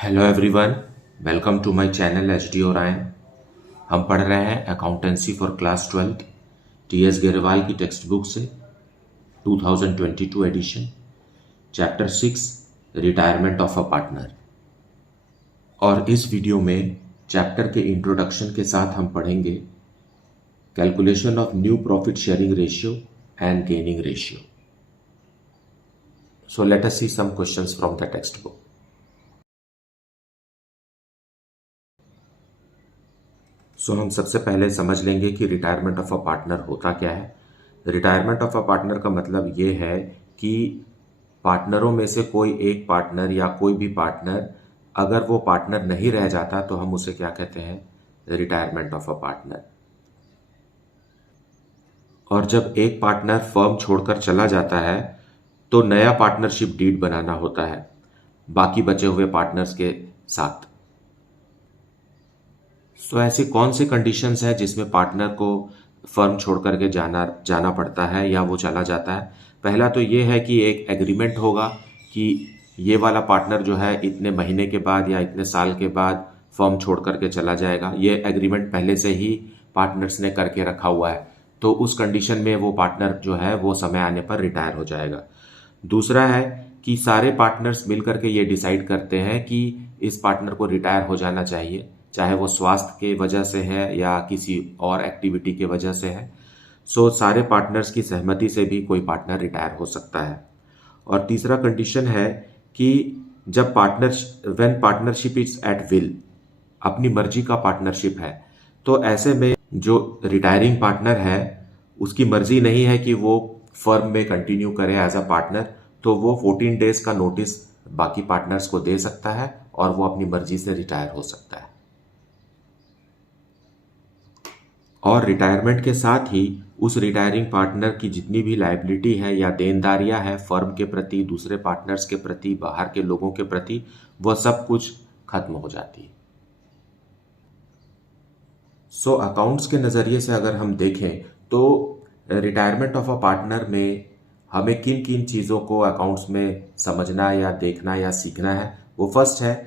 Hello everyone, welcome to my channel H D Orion. हम पढ़ रहे हैं accountancy for class 12 T S Grewal की टेक्स्ट बुक से 2022 edition, chapter 6 retirement of a partner. और इस वीडियो में चैप्टर के इंट्रोडक्शन के साथ हम पढ़ेंगे calculation of new profit sharing ratio and gaining ratio. So let us see some questions from the text book. हम सबसे पहले समझ लेंगे कि रिटायरमेंट ऑफ अ पार्टनर होता क्या है। रिटायरमेंट ऑफ अ पार्टनर का मतलब ये है कि पार्टनरों में से कोई एक पार्टनर या कोई भी पार्टनर अगर वो पार्टनर नहीं रह जाता तो हम उसे क्या कहते हैं, रिटायरमेंट ऑफ अ पार्टनर। और जब एक पार्टनर फर्म छोड़कर चला जाता है तो नया पार्टनरशिप डीड बनाना होता है बाकी बचे हुए पार्टनर्स के साथ। ऐसी कौन सी कंडीशंस है जिसमें पार्टनर को फर्म छोड़ करके जाना पड़ता है या वो चला जाता है। पहला तो ये है कि एक एग्रीमेंट होगा कि ये वाला पार्टनर जो है इतने महीने के बाद या इतने साल के बाद फर्म छोड़ करके चला जाएगा। ये एग्रीमेंट पहले से ही पार्टनर्स ने करके रखा हुआ है, तो उस कंडीशन में वो पार्टनर जो है वो समय आने पर रिटायर हो जाएगा। दूसरा है कि सारे पार्टनर्स मिल करके ये डिसाइड करते हैं कि इस पार्टनर को रिटायर हो जाना चाहिए, चाहे वो स्वास्थ्य के वजह से है या किसी और एक्टिविटी के वजह से है। सारे पार्टनर्स की सहमति से भी कोई पार्टनर रिटायर हो सकता है। और तीसरा कंडीशन है कि जब पार्टनरशिप इज एट विल, अपनी मर्जी का पार्टनरशिप है, तो ऐसे में जो रिटायरिंग पार्टनर है उसकी मर्जी नहीं है कि वो फर्म में कंटिन्यू करे एज अ पार्टनर, तो वो 14 डेज का नोटिस बाकी पार्टनर्स को दे सकता है और वो अपनी मर्जी से रिटायर हो सकता है। और रिटायरमेंट के साथ ही उस रिटायरिंग पार्टनर की जितनी भी लायबिलिटी है या देनदारियां है फर्म के प्रति, दूसरे पार्टनर्स के प्रति, बाहर के लोगों के प्रति, वह सब कुछ खत्म हो जाती है। अकाउंट्स के नज़रिए से अगर हम देखें तो रिटायरमेंट ऑफ अ पार्टनर में हमें किन किन चीज़ों को अकाउंट्स में समझना या देखना या सीखना है। वो फर्स्ट है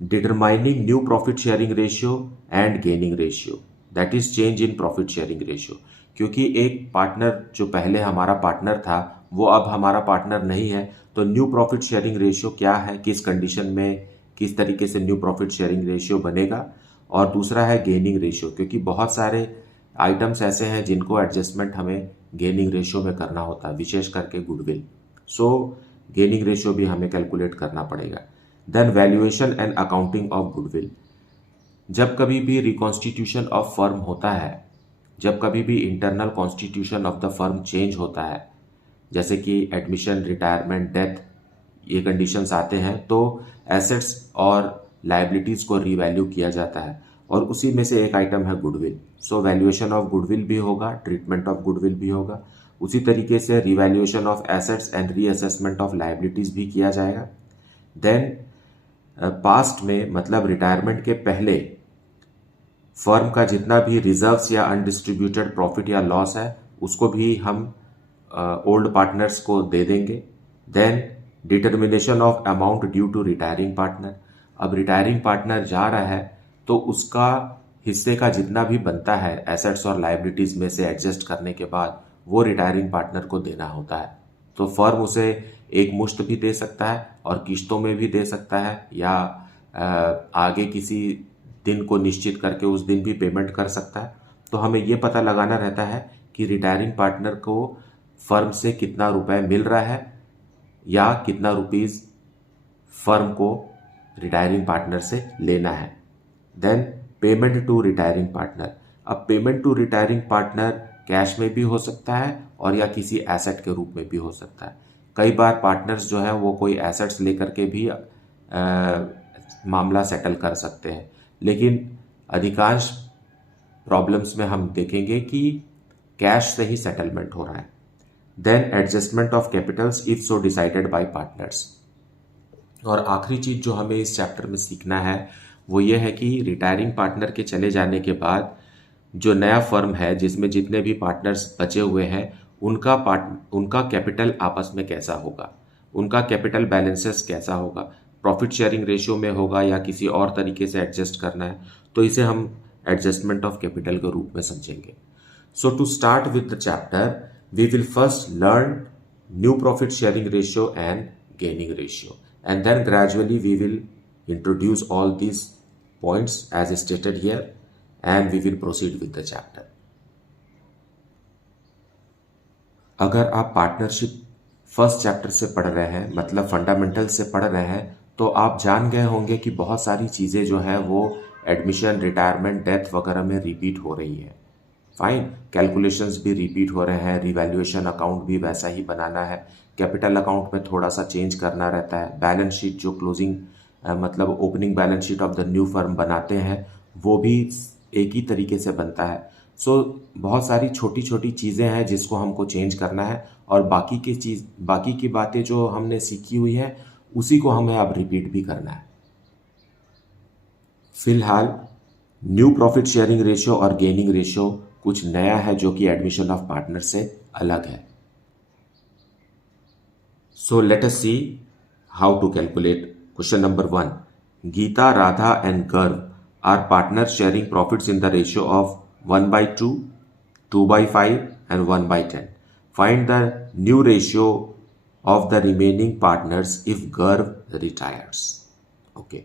determining new profit sharing ratio and gaining ratio, that is change in profit sharing ratio. क्योंकि एक पार्टनर जो पहले हमारा पार्टनर था वो अब हमारा पार्टनर नहीं है, तो न्यू प्रॉफिट शेयरिंग रेशियो क्या है, किस कंडीशन में किस तरीके से न्यू प्रॉफिट शेयरिंग रेशियो बनेगा। और दूसरा है गेनिंग रेशियो, क्योंकि बहुत सारे आइटम्स ऐसे हैं जिनको एडजस्टमेंट हमें गेनिंग रेशियो में करना होता है, विशेष करके गुडविल। गेनिंग रेशियो भी हमें कैलकुलेट करना पड़ेगा। Then valuation and accounting of goodwill. जब कभी भी रिकॉन्स्टिट्यूशन ऑफ फर्म होता है, जब कभी भी internal constitution of the firm change होता है, जैसे कि एडमिशन, रिटायरमेंट, डेथ, ये कंडीशंस आते हैं, तो एसेट्स और लाइबिलिटीज को रीवैल्यू किया जाता है और उसी में से एक आइटम है गुडविल। वैल्यूएशन ऑफ गुडविल भी होगा, ट्रीटमेंट ऑफ गुडविल भी होगा। उसी तरीके से revaluation of assets and reassessment of liabilities भी किया जाएगा। देन पास्ट में, मतलब रिटायरमेंट के पहले, फर्म का जितना भी रिजर्व्स या अनडिस्ट्रीब्यूटेड प्रॉफिट या लॉस है उसको भी हम ओल्ड पार्टनर्स को दे देंगे। Then determination of amount due to retiring partner. अब रिटायरिंग पार्टनर जा रहा है तो उसका हिस्से का जितना भी बनता है एसेट्स और लाइबिलिटीज में से एडजस्ट करने के बाद वो रिटायरिंग पार्टनर को देना होता है। तो फर्म उसे एक मुश्त भी दे सकता है और किश्तों में भी दे सकता है, या आगे किसी दिन को निश्चित करके उस दिन भी पेमेंट कर सकता है। तो हमें ये पता लगाना रहता है कि रिटायरिंग पार्टनर को फर्म से कितना रुपए मिल रहा है या कितना रुपीस फर्म को रिटायरिंग पार्टनर से लेना है। Then payment to retiring partner. अब payment to retiring partner cash में भी हो सकता है और या किसी एसेट के रूप में भी हो सकता है। कई बार पार्टनर्स जो है वो कोई एसेट्स लेकर के भी मामला सेटल कर सकते हैं, लेकिन अधिकांश प्रॉब्लम्स में हम देखेंगे कि कैश से ही सेटलमेंट हो रहा है। Then adjustment of capitals if so decided by partners. और आखिरी चीज जो हमें इस चैप्टर में सीखना है वो ये है कि रिटायरिंग पार्टनर के चले जाने के बाद जो नया फर्म है जिसमें जितने भी पार्टनर्स बचे हुए हैं उनका कैपिटल आपस में कैसा होगा, उनका कैपिटल बैलेंसेस कैसा होगा, प्रॉफिट शेयरिंग रेशियो में होगा या किसी और तरीके से एडजस्ट करना है, तो इसे हम एडजस्टमेंट ऑफ कैपिटल के रूप में समझेंगे. So to start with the chapter we will first learn new profit sharing ratio and gaining ratio, and then gradually we will introduce all these points as stated here and we will proceed with the chapter. अगर आप partnership first chapter से पढ़ रहे हैं, मतलब fundamental से पढ़ रहे हैं, तो आप जान गए होंगे कि बहुत सारी चीज़ें जो है वो एडमिशन, रिटायरमेंट, डेथ वगैरह में रिपीट हो रही है. फाइन, कैलकुलेशंस भी रिपीट हो रहे हैं, रिवैल्यूएशन अकाउंट भी वैसा ही बनाना है, कैपिटल अकाउंट में थोड़ा सा चेंज करना रहता है, बैलेंस शीट जो क्लोजिंग मतलब opening balance sheet of the new firm बनाते हैं वो भी एक ही तरीके से बनता है. सो बहुत सारी छोटी छोटी चीज़ें हैं जिसको हमको चेंज करना है, और बाकी की बातें जो हमने सीखी हुई है उसी को हमें अब रिपीट भी करना है. फिलहाल न्यू प्रॉफिट शेयरिंग रेशियो और गेनिंग रेशियो कुछ नया है जो कि एडमिशन ऑफ पार्टनर से अलग है. So let us see how to calculate. Question number 1. Geeta, Radha and Garv are partners sharing profits in the ratio of 1/2, 2/5 and 1/10. Find the new ratio of the remaining partners if Garv retires. Okay.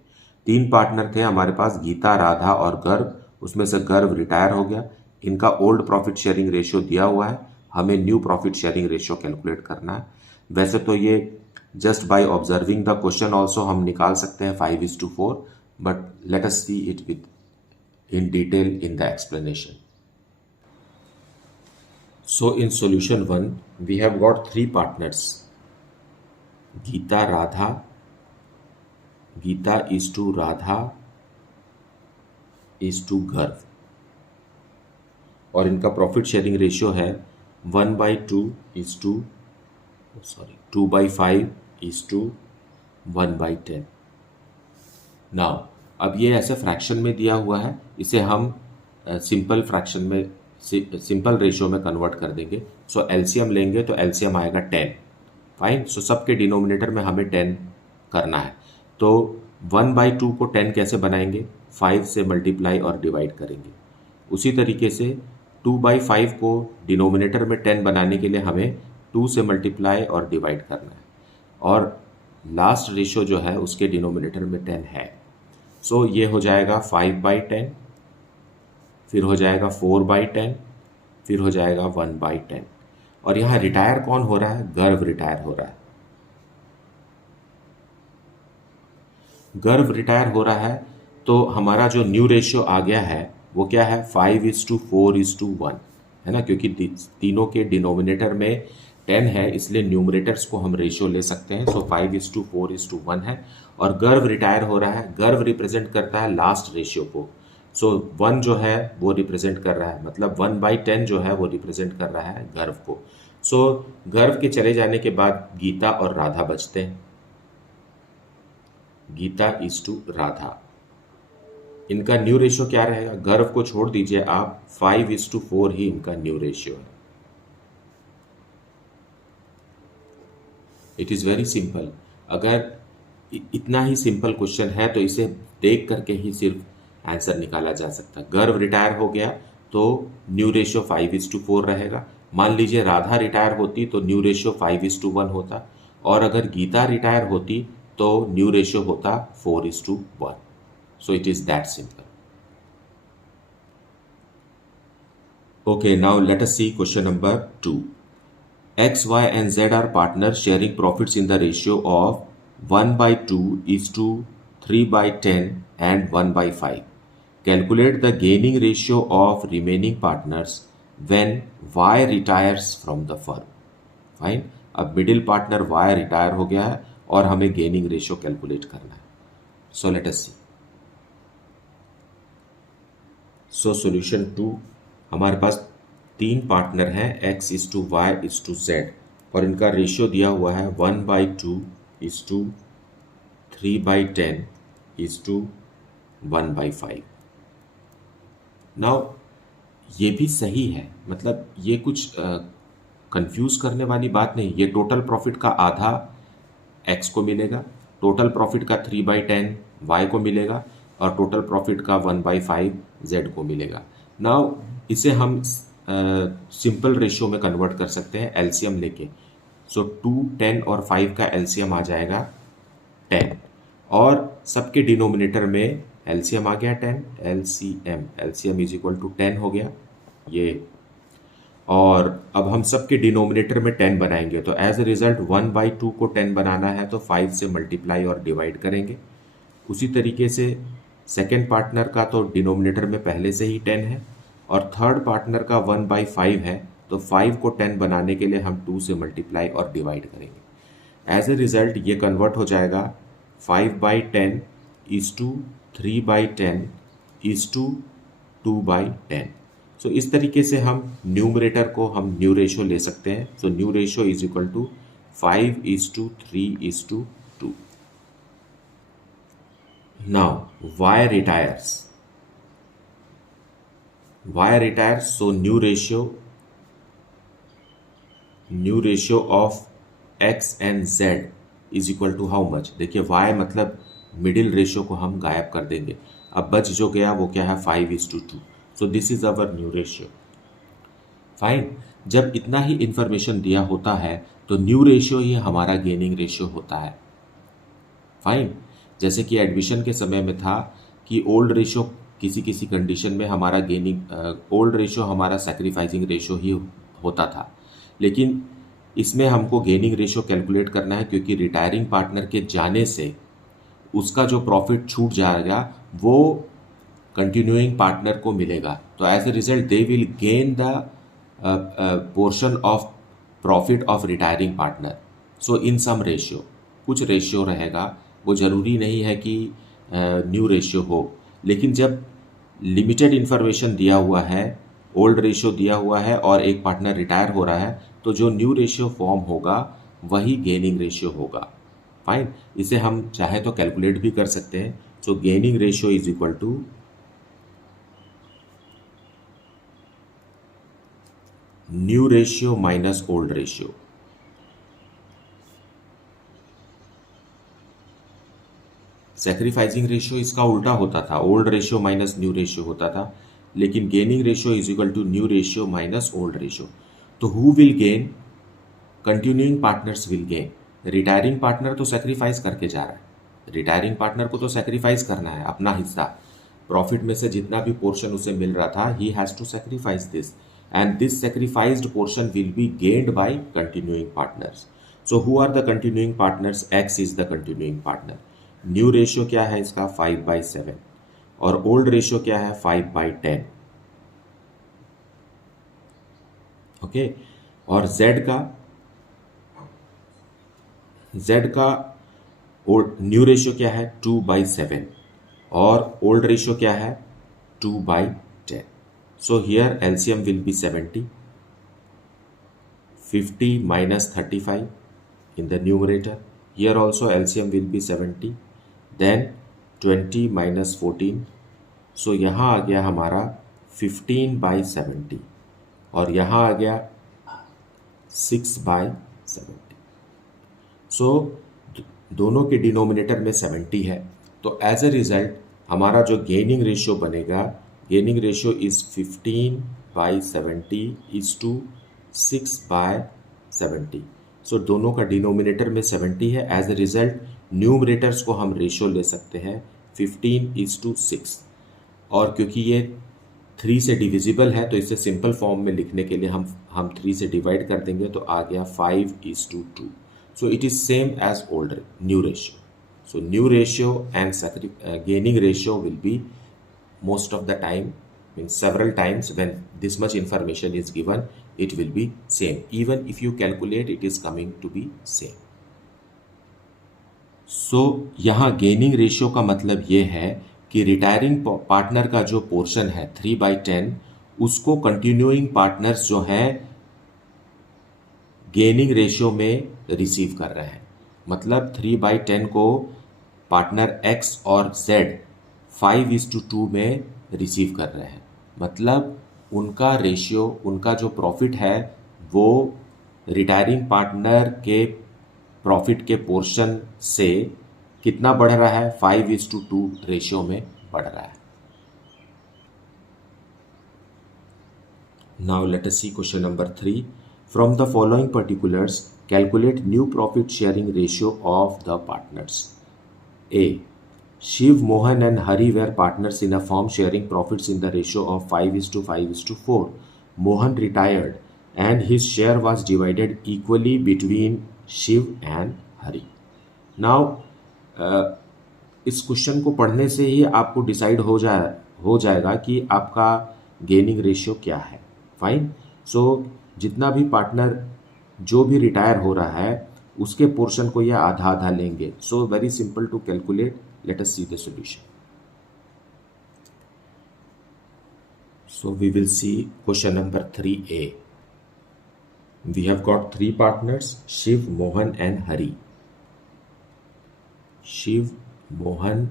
3 partner थे हमारे पास, गीता, राधा और गर्व. उसमें से गर्व retire हो गया. इनका ओल्ड प्रॉफिट शेयरिंग रेशियो दिया हुआ है, हमें new profit sharing ratio calculate करना है. वैसे तो ये just by observing the question also हम निकाल सकते हैं 5:4, but let us see it with in detail in the explanation. So in solution 1 we have got 3 partners, Geeta, Radha. Geeta is to Radha is to गर्व, और इनका प्रॉफिट शेयरिंग रेशियो है 2/5 is to 1/10. Now अब ये ऐसे फ्रैक्शन में दिया हुआ है, इसे हम सिंपल फ्रैक्शन में, सिंपल रेशियो में कन्वर्ट कर देंगे. सो एलसीएम लेंगे तो एलसीएम आएगा 10. फाइन. सो सबके डिनोमिनेटर में हमें 10 करना है. तो 1/2 को 10 कैसे बनाएंगे? 5 से मल्टीप्लाई और डिवाइड करेंगे. उसी तरीके से 2/5 को डिनोमिनेटर में 10 बनाने के लिए हमें 2 से मल्टीप्लाई और डिवाइड करना है, और लास्ट रेशियो जो है उसके डिनोमिनेटर में 10 है. सो ये हो जाएगा 5/10, फिर हो जाएगा 4/10, फिर हो जाएगा 1/10. और यहाँ रिटायर कौन हो रहा है? गर्व रिटायर हो रहा है. गर्व रिटायर हो रहा है तो हमारा जो न्यू रेशियो आ गया है वो क्या है? 5:4:1 है ना, क्योंकि तीनों के डिनोमिनेटर में 10 है, इसलिए न्यूमरेटर्स को हम रेशियो ले सकते हैं. सो 5:4:1 है. और गर्व रिटायर हो रहा है. गर्व रिप्रेजेंट करता है लास्ट रेशियो को. सो 1 जो है वो रिप्रेजेंट कर रहा है, मतलब 1/10 जो है वो रिप्रेजेंट कर रहा है गर्व को. सो गर्व के चले जाने के बाद गीता और राधा बचते हैं. Geeta is to Radha. इनका न्यू रेशियो क्या रहेगा? गर्व को छोड़ दीजिए आप, 5:4 ही इनका न्यू रेशियो है. It is very simple. अगर इतना ही सिंपल क्वेश्चन है तो इसे देख करके ही सिर्फ आंसर निकाला जा सकता है. गर्व रिटायर हो गया तो न्यू रेशियो 5:4 रहेगा. मान लीजिए राधा रिटायर होती तो न्यू रेशियो 5:1 होता, और अगर गीता रिटायर होती तो न्यू रेशियो होता 4:1. So it is that simple. Okay, now let us see question number 2. X, Y and Z are partners sharing profits in the ratio of 1/2 is to 3/10 and 1/5. Calculate the gaining ratio of remaining partners when Y retires from the firm. Fine. अब middle partner Y retire हो गया है और हमें gaining ratio calculate करना है. So let us see. So solution 2, हमारे पास 3 partner हैं, X is to Y is to Z, और इनका रेशियो दिया हुआ है 1/2 is to 3/10 is to 1/5. Now ये भी सही है, मतलब ये कुछ कंफ्यूज करने वाली बात नहीं. ये टोटल प्रॉफिट का आधा X को मिलेगा टोटल प्रॉफिट का 3/10 वाई को मिलेगा और टोटल प्रॉफिट का 1/5 जेड को मिलेगा। नाउ इसे हम सिंपल रेशियो में कन्वर्ट कर सकते हैं एलसीएम लेके। सो 2, 10 और 5 का एलसीएम आ जाएगा 10 और सबके डिनोमिनेटर में एलसीएम आ गया 10। एलसीएम इज इक्वल टू 10 हो गया ये। और अब हम सबके डिनोमिनेटर में 10 बनाएंगे तो एज ए रिजल्ट 1/2 को 10 बनाना है तो 5 से मल्टीप्लाई और डिवाइड करेंगे। उसी तरीके से सेकेंड पार्टनर का तो डिनोमिनेटर में पहले से ही 10 है और थर्ड पार्टनर का 1/5 है तो 5 को 10 बनाने के लिए हम 2 से मल्टीप्लाई और डिवाइड करेंगे। एज ए रिजल्ट ये कन्वर्ट हो जाएगा 5/10 इज टू 3/10 इज टू 2/10। सो इस तरीके से हम न्यूमरेटर को हम न्यू रेशियो ले सकते हैं। So new ratio is equal to 5:3:2। Now Y retires. So new ratio of X and Z is equal to how much. देखिए y मतलब मिडिल रेशियो को हम गायब कर देंगे। अब बच जो गया वो क्या है 5:2। So this is our new ratio. Fine. जब इतना ही इंफॉर्मेशन दिया होता है तो न्यू रेशियो ही हमारा गेनिंग रेशियो होता है। फाइन। जैसे कि एडमिशन के समय में था कि ओल्ड रेशियो किसी किसी कंडीशन में हमारा ओल्ड रेशियो हमारा सैक्रिफाइसिंग रेशियो ही होता था, लेकिन इसमें हमको गेनिंग रेशियो कैलकुलेट करना है क्योंकि रिटायरिंग पार्टनर के जाने से उसका जो प्रॉफिट छूट जाएगा वो कंटिन्यूइंग पार्टनर को मिलेगा। तो as a result they will gain the portion of profit of retiring partner. So in some ratio, कुछ रेशियो रहेगा, वो ज़रूरी नहीं है कि न्यू रेशियो हो, लेकिन जब लिमिटेड इन्फॉर्मेशन दिया हुआ है, ओल्ड रेशियो दिया हुआ है और एक पार्टनर रिटायर हो रहा है तो जो न्यू रेशियो फॉर्म होगा वही गेनिंग रेशियो होगा। फाइन। इसे हम चाहे तो कैलकुलेट भी कर सकते हैं। So gaining ratio is equal to new ratio minus old ratio. Sacrificing ratio इसका उल्टा होता था, old ratio minus new ratio होता था, लेकिन gaining ratio is equal to new ratio minus old ratio. तो who will gain? Continuing partners will gain. Retiring partner तो sacrifice करके जा रहा है, रिटायरिंग पार्टनर को तो सैक्रिफाइस करना है अपना हिस्सा, प्रॉफिट में से जितना भी पोर्शन उसे मिल रहा था, he has to sacrifice this and this sacrificed portion will be gained by continuing partners. So who are the continuing partners? X is the continuing partner. New ratio क्या है इसका 5/7 और ओल्ड रेशियो क्या है 5/10। ओके। और Z का new ratio क्या है 2/7 और ओल्ड रेशियो क्या है 2/10। So here LCM will be 70, 50 minus 35 in the numerator. Here also LCM will be 70, then 20 minus 14. सो यहाँ आ गया हमारा 15/70 और यहाँ आ गया 6/70। सो दोनों के डिनोमिनेटर में 70 है, तो एज ए रिजल्ट हमारा जो गेनिंग रेशियो बनेगा, gaining ratio is 15/70 is to 6/70। So दोनों का डिनोमिनेटर में 70 है। एज ए रिजल्ट न्यूमरेटर्स को हम रेशियो ले सकते हैं 15:6 और क्योंकि ये 3 से डिविजिबल है तो इसे सिंपल फॉर्म में लिखने के लिए हम 3 से डिवाइड कर देंगे तो आ गया 5:2। So it is same as old new ratio. So new ratio and gaining ratio will be most of the time, means several times when this much information is given, it will be same. Even if you calculate, it is coming to be same. So यहाँ gaining ratio का मतलब ये है कि retiring partner का जो portion है 3/10 उसको कंटिन्यूइंग पार्टनर्स जो हैं गेनिंग रेशियो में रिसीव कर रहे हैं। मतलब 3/10 को पार्टनर X और Z 5:2 में रिसीव कर रहे हैं। मतलब उनका रेशियो, उनका जो प्रॉफिट है वो रिटायरिंग पार्टनर के प्रॉफिट के पोर्शन से कितना बढ़ रहा है, 5:2 रेशियो में बढ़ रहा है। Now let us see question number 3. From the following particulars, calculate new profit sharing ratio of the partners. A. Shiv, Mohan and Hari were partners in a firm sharing profits in the ratio of 5:5:4. Mohan retired and his share was divided equally between Shiv and Hari. Now इस question को पढ़ने से ही आपको decide हो जाएगा कि आपका gaining ratio क्या है। फाइन। सो जितना भी पार्टनर जो भी रिटायर हो रहा है उसके पोर्शन को ये आधा आधा लेंगे। So very simple to calculate. Let us see the solution. So we will see question number 3A. We have got 3 partners, Shiv, Mohan and Hari. Shiv, Mohan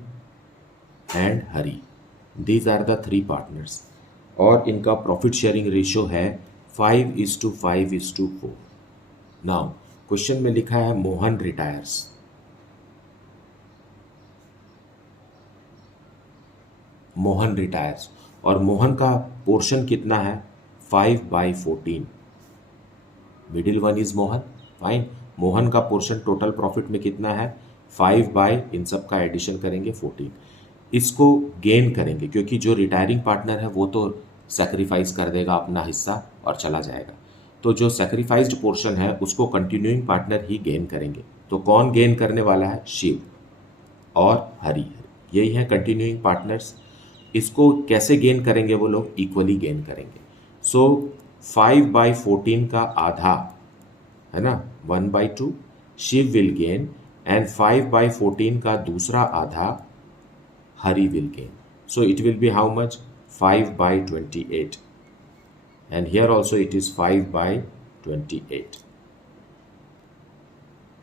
and Hari. These are the 3 partners. और इनका profit sharing ratio है 5:5:4. Now question में लिखा है Mohan retires. Mohan retires और मोहन का portion कितना है, 5/14. Middle one is Mohan. Fine. Mohan का पोर्शन टोटल प्रॉफिट में कितना है, 5 इन सब का एडिशन करेंगे 14. इसको गेन करेंगे क्योंकि जो रिटायरिंग पार्टनर है वो तो सैक्रिफाइस कर देगा अपना हिस्सा और चला जाएगा। तो जो सैक्रिफाइस्ड पोर्शन है उसको कंटिन्यूइंग पार्टनर ही गेन करेंगे। तो कौन गेन करने वाला है, शिव और हरि। यही है कंटिन्यूइंग पार्टनर्स। इसको कैसे गेन करेंगे, वो लोग इक्वली गेन करेंगे। सो 5/14 का आधा है ना, 1/2 शिव विल गेन एंड 5/14 का दूसरा आधा Hari will gain. So it will be how much, 5/28, and here also it is 5/28.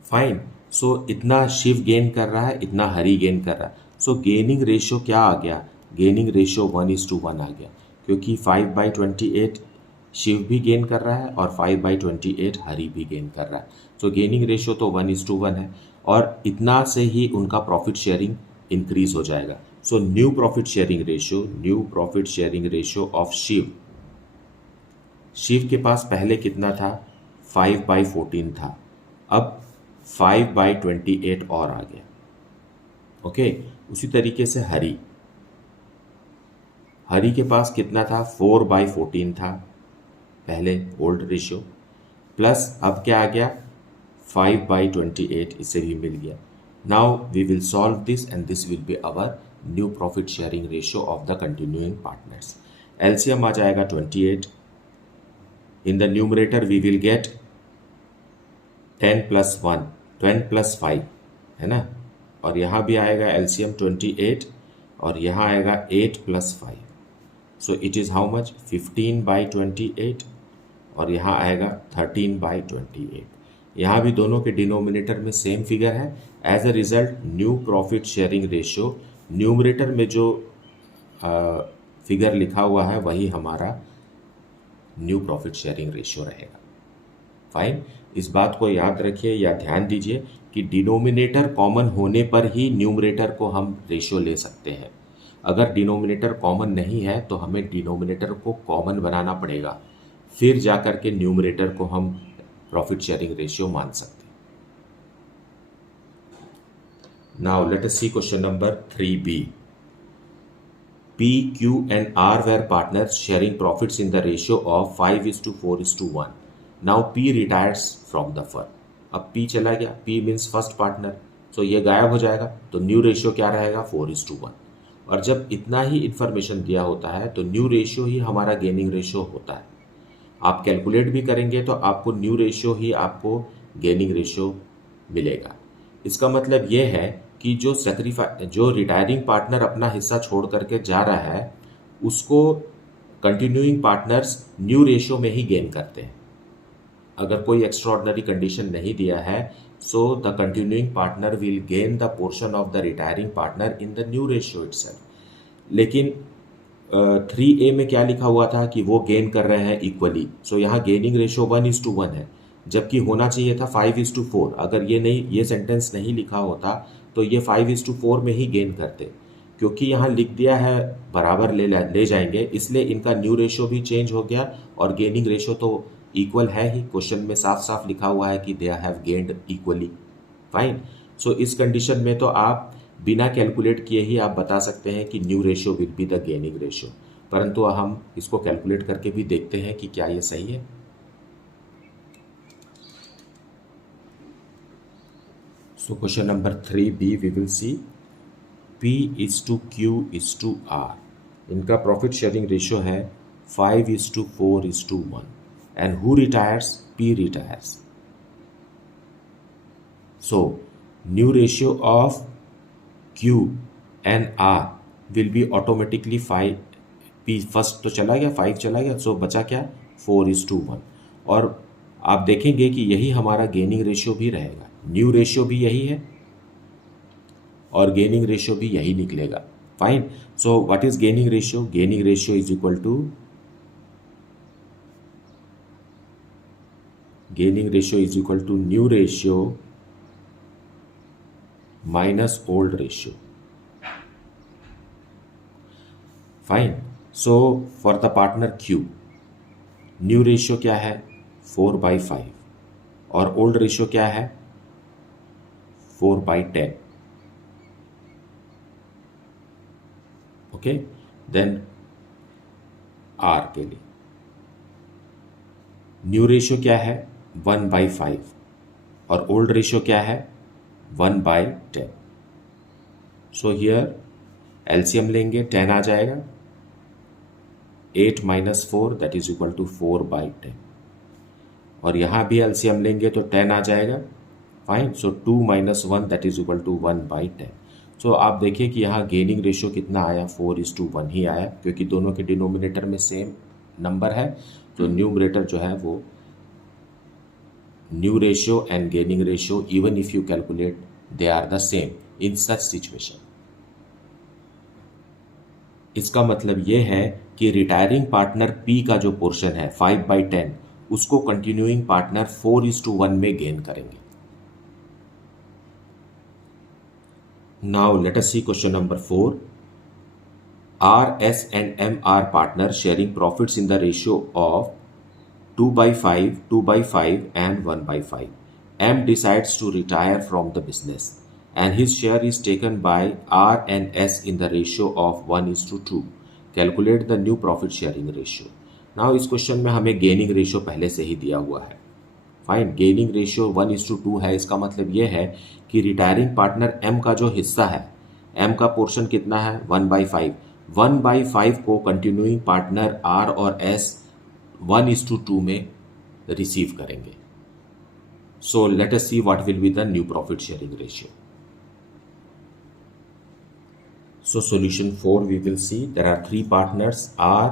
Fine. सो इतना शिव गेन कर रहा है, इतना हरि गेन कर रहा है. सो गेनिंग रेशियो क्या आ गया, गेनिंग रेशियो 1:1 आ गया क्योंकि 5/28 शिव भी गेन कर रहा है और 5/28 हरि भी गेन कर रहा है. सो गेनिंग रेशियो तो 1:1 है और इतना से ही उनका प्रॉफिट शेयरिंग इंक्रीज हो जाएगा. So new profit sharing ratio of Shiv. Shiv के पास पहले कितना था, 5/14 था, अब 5/28 और आ गया. ओके. उसी तरीके से हरि के पास कितना था, 4/14 था पहले ओल्ड रेशियो, प्लस अब क्या आ गया 5/28, इससे भी मिल गया. Now we will solve this and this will be our new profit sharing ratio of the continuing partners. LCM आ जाएगा 28. In the numerator we will get 10 + 1, 10 + 5 है ना, और यहाँ भी आएगा एलसीएम 28 और यहाँ आएगा 8 + 5. So it is how much, 15/28 और यहाँ आएगा 13/28. यहाँ भी दोनों के डिनोमिनेटर में सेम फिगर है. As a result new profit sharing ratio, numerator में जो फिगर लिखा हुआ है वही हमारा न्यू प्रॉफिट शेयरिंग रेशियो रहेगा. फाइन. इस बात को याद रखिए या ध्यान दीजिए कि डिनोमिनेटर कॉमन होने पर ही न्यूमरेटर को हम रेशियो ले सकते हैं. अगर डिनोमिनेटर कॉमन नहीं है तो हमें डिनोमिनेटर को कॉमन बनाना पड़ेगा, फिर जाकर के न्यूमरेटर को हम प्रॉफिट शेयरिंग रेशियो मान सकते हैं. Now let us see question number 3B. P, Q and R were partners sharing profits in the ratio of 5:4:1. Now P retires from the firm. अब P चला गया, P मीन्स फर्स्ट पार्टनर, सो ये गायब हो जाएगा. तो न्यू रेशियो क्या रहेगा, 4:1. और जब इतना ही इंफॉर्मेशन दिया होता है तो न्यू रेशियो ही हमारा गेनिंग रेशियो होता है. आप कैलकुलेट भी करेंगे तो आपको न्यू रेशियो ही आपको गेनिंग रेशियो मिलेगा. इसका मतलब ये है कि जो रिटायरिंग पार्टनर अपना हिस्सा छोड़ करके जा रहा है उसको कंटिन्यूइंग पार्टनर्स न्यू रेशियो में ही गेन करते हैं. अगर कोई एक्स्ट्राऑर्डिनरी कंडीशन नहीं दिया है, so the continuing partner will gain the portion of the retiring partner in the new ratio itself. लेकिन 3A में क्या लिखा हुआ था कि वो गेन कर रहे हैं इक्वली. सो यहाँ गेनिंग रेशियो 1:1 है, जबकि होना चाहिए था 5:4. अगर ये सेंटेंस नहीं लिखा होता तो ये 5:4 में ही गेन करते। क्योंकि यहाँ लिख दिया है बराबर ले जाएंगे, इसलिए इनका न्यू रेशियो भी चेंज हो गया और गेनिंग रेशियो तो इक्वल है ही। क्वेश्चन में साफ साफ लिखा हुआ है कि they have gained equally. Fine. So इस कंडीशन में तो आप बिना कैलकुलेट किए ही आप बता सकते हैं कि new ratio will be the gaining ratio, परंतु हम इसको कैलकुलेट करके भी देखते हैं कि क्या ये सही है। So question number 3B we will see P/Q/R। इनका प्रॉफिट शेयरिंग रेशियो है 5:4:1 and who retires? P retires. So new ratio of Q and R will be automatically 5। P first तो चला गया, 5 चला गया, सो बचा क्या? 4:1। और आप देखेंगे कि यही हमारा गेनिंग रेशियो भी रहेगा। न्यू रेशियो भी यही है और गेनिंग रेशियो भी यही निकलेगा। Fine. So what is gaining ratio? Gaining ratio is equal to new ratio minus old ratio. Fine. So for the partner Q new ratio क्या है? 4/5 और ओल्ड रेशियो क्या है? 4/10। ओके, देन R के लिए न्यू रेशियो क्या है? 1/5 और ओल्ड रेशियो क्या है? 1/10। सो हियर एलसीएम लेंगे, 10 आ जाएगा। 8 - 4 दैट इज इक्वल टू 4/10 और यहाँ भी एलसीएम लेंगे तो 10 आ जाएगा। Fine. So 2 - 1 that is equal to 1/10। सो आप देखिए कि यहाँ गेनिंग रेशियो कितना आया? 4:1 ही आया, क्योंकि दोनों के डिनोमिनेटर में सेम नंबर है, तो न्यूमरेटर जो है वो new ratio and gaining ratio even if you calculate they are the same in such situation. इसका मतलब ये है कि रिटायरिंग पार्टनर P का जो पोर्शन है 5/10 उसको कंटिन्यूइंग पार्टनर 4:1 में गेन करेंगे। Now let us see question number 4। R, S and M are partners sharing profits in the ratio of 2/5, 2/5 and 1/5. M decides to retire from the business and his share is taken by R and S in the ratio of 1:2. Calculate the new profit sharing ratio. Now इस question में हमें gaining ratio पहले से ही दिया हुआ है। Fine. Gaining ratio 1:2 है। इसका मतलब ये है कि रिटायरिंग पार्टनर M का जो हिस्सा है, M का पोर्शन कितना है? 1/5। 1/5 को कंटिन्यूइंग पार्टनर R और S 1:2 में रिसीव करेंगे। सो let us see what will be the new profit sharing ratio. So solution 4 we will see there are 3 partners R,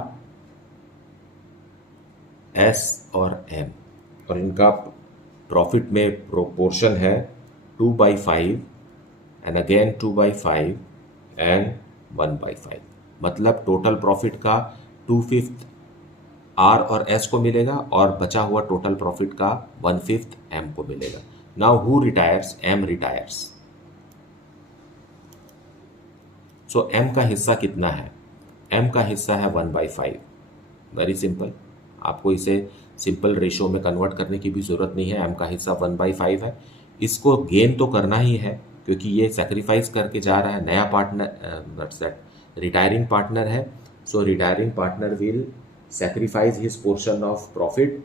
S और M और इनका प्रॉफिट में प्रोपोर्शन है 2/5 एंड अगेन 2/5 एंड 1/5। मतलब total profit का 2/5 R और S को मिलेगा और बचा हुआ टोटल प्रॉफिट का 1/5 M को मिलेगा। Now who retires? M retires. So M का हिस्सा कितना है? M का हिस्सा है 1/5। वेरी सिंपल, आपको इसे सिंपल रेशियो में कन्वर्ट करने की भी ज़रूरत नहीं है। M का हिस्सा 1/5 है। इसको गेन तो करना ही है क्योंकि ये सेक्रीफाइस करके जा रहा है। नया पार्टनर रिटायरिंग पार्टनर है। So retiring partner will sacrifice his portion of profit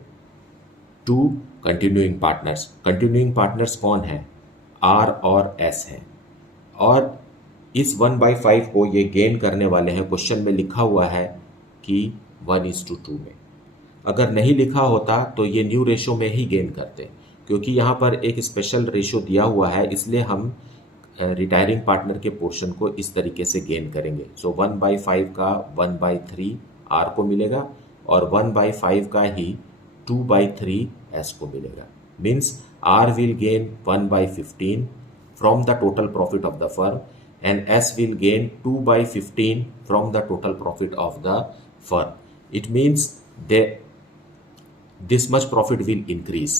to continuing partners. Continuing partners कौन है? R और S हैं और इस 1/5 को ये गेन करने वाले हैं। क्वेश्चन में लिखा हुआ है कि 1:2 में। अगर नहीं लिखा होता तो ये न्यू रेशियो में ही गेन करते, क्योंकि यहाँ पर एक स्पेशल रेशियो दिया हुआ है, इसलिए हम रिटायरिंग पार्टनर के पोर्शन को इस तरीके से गेन करेंगे। सो 1/5 का 1/3 R को मिलेगा और 1/5 का ही 2/3 S को मिलेगा। Means R will gain 1/15 from the total profit of the firm and S will gain 2/15 from the total profit of the firm. It means that this much profit will increase.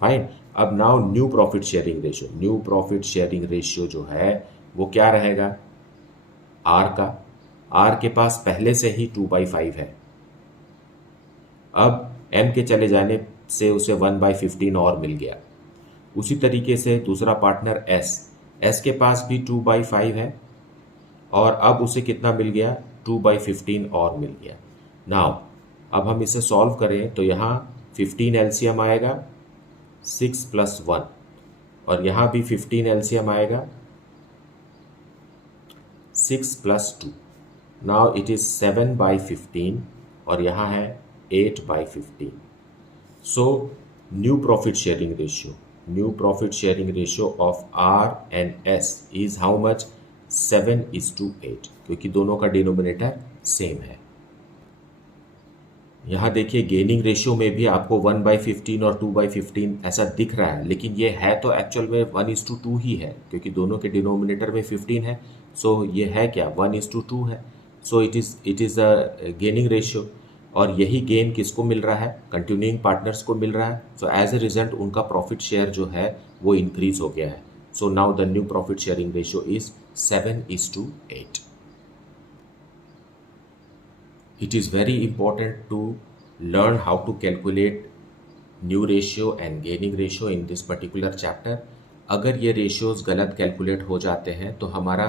Fine. अब now new profit sharing ratio जो है वो क्या रहेगा, are का। Are के पास पहले से ही 2/5 है, अब एम के चले जाने से उसे 1/15 और मिल गया। उसी तरीके से दूसरा पार्टनर एस के पास भी 2/5 है और अब उसे कितना मिल गया, 2/15 और मिल गया। नाउ अब हम इसे सॉल्व करें तो यहाँ 15 एलसीएम आएगा 6 + 1 और यहाँ भी 15 एलसीएम आएगा 6 + 2। नाउ इट इज 7/15 और यहाँ है 8/15। So new profit sharing ratio of R and S is how much, 7:8, क्योंकि दोनों का डिनोमिनेटर सेम है। यहाँ देखिए गेनिंग रेशियो में भी आपको 1/15 और 2/15 ऐसा दिख रहा है, लेकिन ये है तो एक्चुअल में 1:2 ही है, क्योंकि दोनों के डिनोमिनेटर में 15 है। सो ये है क्या, 1:2 है। So it is a gaining ratio, और यही गेन किसको मिल रहा है, कंटिन्यूइंग पार्टनर्स को मिल रहा है। सो एज ए रिजल्ट उनका प्रॉफिट शेयर जो है वो इंक्रीज हो गया है। So now the new profit sharing ratio is 7:8। It is very important to learn how to calculate new ratio and gaining ratio in this particular chapter. अगर ये ratios गलत कैलकुलेट हो जाते हैं तो हमारा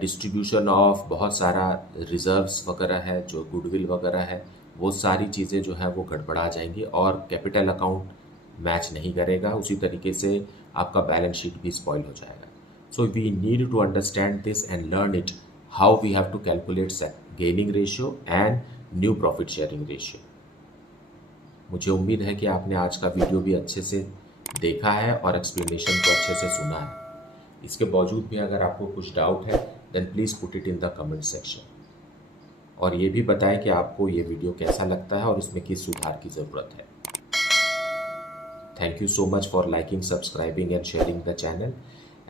डिस्ट्रीब्यूशन ऑफ बहुत सारा रिजर्व्स वगैरह है, जो गुडविल वगैरह है, वो सारी चीज़ें जो है वो गड़बड़ा जाएंगी और कैपिटल अकाउंट मैच नहीं करेगा। उसी तरीके से आपका बैलेंस शीट भी स्पॉइल हो जाएगा। So we need to understand this and learn it, how we have to calculate gaining ratio and new profit sharing ratio. मुझे उम्मीद है कि आपने आज का वीडियो भी अच्छे से देखा है और एक्सप्लेनेशन को अच्छे से सुना है। इसके बावजूद भी अगर आपको कुछ डाउट है then please put it in the comment section, और ये भी बताएं कि आपको ये वीडियो कैसा लगता है और इसमें किस सुधार की ज़रूरत है। Thank you so much for liking, subscribing and sharing the channel,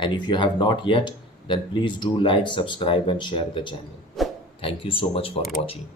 and if you have not yet then please do like, subscribe and share the channel. Thank you so much for watching.